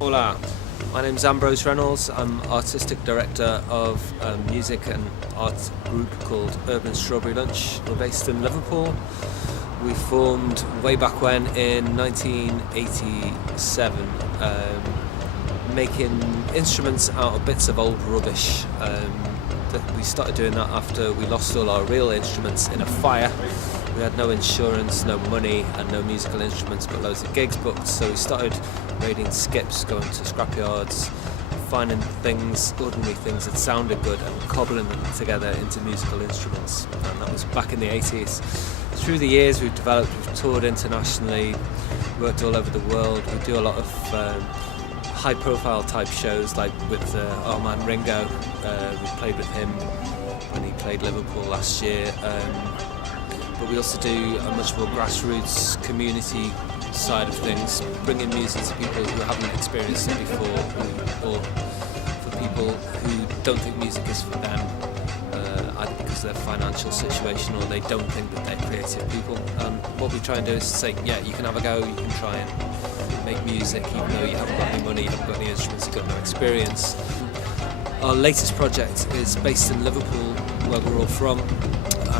Hola, my name's Ambrose Reynolds. I'm artistic director of a music and art group called Urban Strawberry Lunch. We're based in Liverpool. We formed way back when in 1987, making instruments out of bits of old rubbish. We started doing that after we lost all our real instruments in a fire. We had no insurance, no money, and no musical instruments, but loads of gigs booked. So we started raiding skips, going to scrapyards, finding things, ordinary things that sounded good, and cobbling them together into musical instruments. And that was back in the 80s. Through the years, we've toured internationally, worked all over the world. We do a lot of high-profile type shows, like with our man Ringo. We played with him when he played Liverpool last year. But we also do a much more grassroots community side of things, bringing music to people who haven't experienced it before, or for people who don't think music is for them, either because of their financial situation or they don't think that they're creative people. What we try and do is say, yeah, you can have a go, you can try and make music even though you haven't got any money, you haven't got any instruments, you've got no experience. Our latest project is based in Liverpool, where we're all from,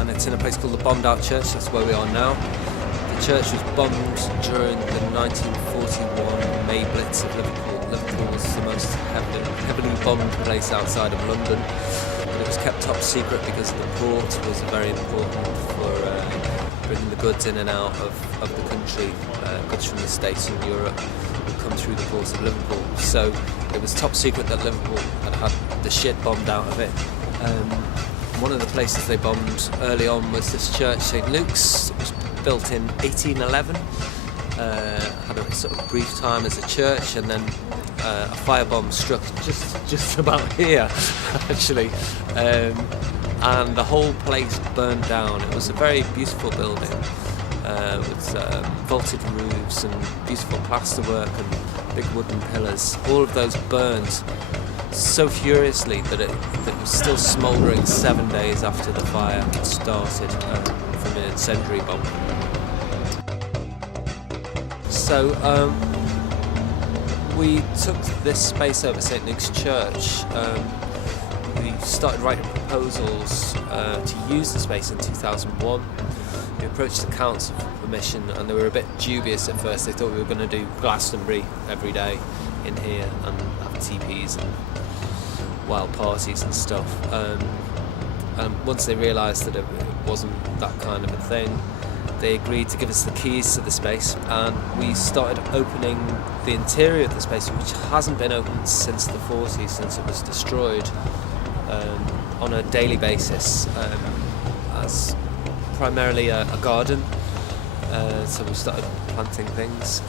and it's in a place called the Bombed Out Church. That's where we are now. The church was bombed during the 1941 May Blitz of Liverpool. Liverpool was the most heavily bombed place outside of London, but it was kept top secret because the port was very important for bringing the goods in and out of the country. Goods from the States and Europe would come through the port of Liverpool. So it was top secret that Liverpool had the shit bombed out of it. One of the places they bombed early on was this church, St. Luke's. It was built in 1811. Had a sort of brief time as a church, and then a firebomb struck just about here, actually. And the whole place burned down. It was a very beautiful building with vaulted roofs and beautiful plasterwork and big wooden pillars. All of those burned so furiously that it was still smouldering 7 days after the fire had started from an incendiary bomb. So we took this space over St. Luke's Church. We started writing proposals to use the space in 2001. We approached the council for permission, and they were a bit dubious at first. They thought we were going to do Glastonbury every day in here and have teepees and wild parties and stuff. And once they realised that it wasn't that kind of a thing, they agreed to give us the keys to the space, and we started opening the interior of the space, which hasn't been opened since the 40s, since it was destroyed, on a daily basis, as primarily a garden. So we started planting things,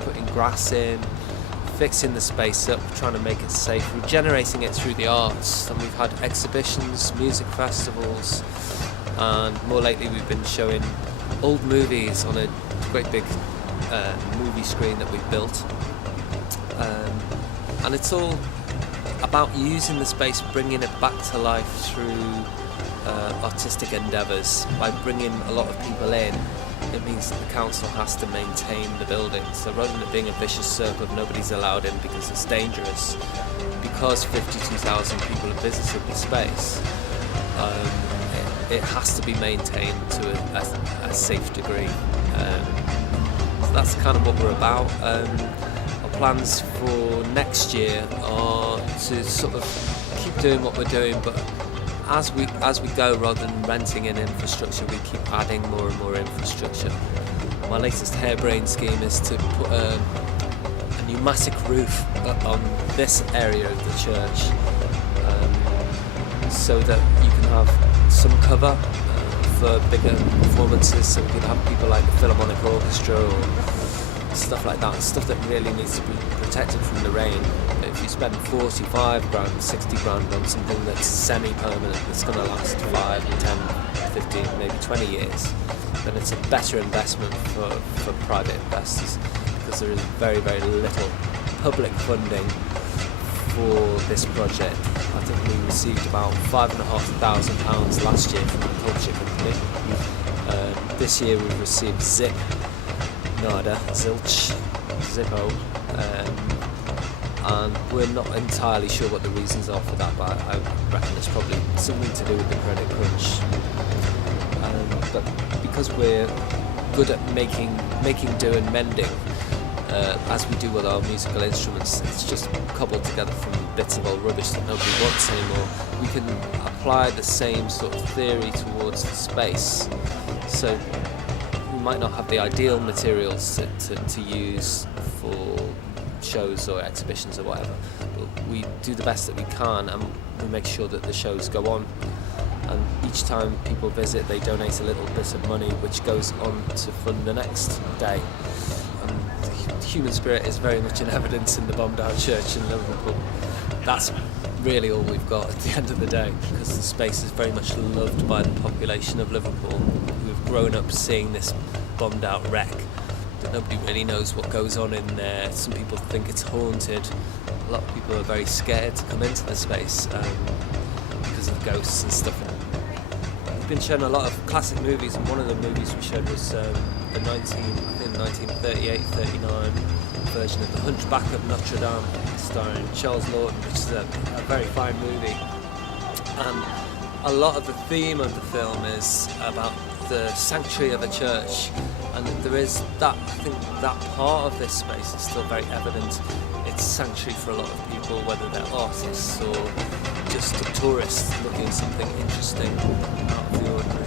putting grass in, fixing the space up, trying to make it safe, regenerating it through the arts. And we've had exhibitions, music festivals, and more lately we've been showing old movies on a great big movie screen that we've built. And it's all about using the space, bringing it back to life through artistic endeavours. By bringing a lot of people in, it means that the council has to maintain the building. So rather than it being a vicious circle of nobody's allowed in because it's dangerous, because 52,000 people have visited the space, it has to be maintained to a safe degree. So that's kind of what we're about. Our plans for next year are to sort of keep doing what we're doing, but as we go, rather than renting in infrastructure, we keep adding more and more infrastructure. My latest harebrained scheme is to put a pneumatic roof on this area of the church, so that you can have some cover for bigger performances, so we can have people like the Philharmonic Orchestra or stuff like that, stuff that really needs to be protected from the rain. If you spend 45 grand, 60 grand on something that's semi-permanent, that's going to last 5, 10, 15, maybe 20 years, then it's a better investment for private investors, because there is very, very little public funding for this project. I think we received about £5,500 last year from the culture company. This year we've received zip, nada, zilch, zippo. and we're not entirely sure what the reasons are for that, but I reckon it's probably something to do with the credit crunch. But because we're good at making do and mending, as we do with our musical instruments, it's just cobbled together from bits of old rubbish that nobody wants anymore. We can apply the same sort of theory towards the space. So we might not have the ideal materials to use for shows or exhibitions or whatever, but we do the best that we can, and we make sure that the shows go on. And each time people visit, they donate a little bit of money, which goes on to fund the next day. And the human spirit is very much in evidence in the bombed out church in Liverpool. That's really all we've got at the end of the day, because the space is very much loved by the population of Liverpool. We've grown up seeing this bombed out wreck, but nobody really knows what goes on in there. Some people think it's haunted. A lot of people are very scared to come into the space because of ghosts and stuff. We've been shown a lot of classic movies, and one of the movies we showed was the 1938-39 version of The Hunchback of Notre Dame, starring Charles Lawton, which is a very fine movie. And a lot of the theme of the film is about the sanctuary of a church, and there is that, I think that part of this space is still very evident. It's sanctuary for a lot of people, whether they're artists or just tourists looking at something interesting out of the ordinary.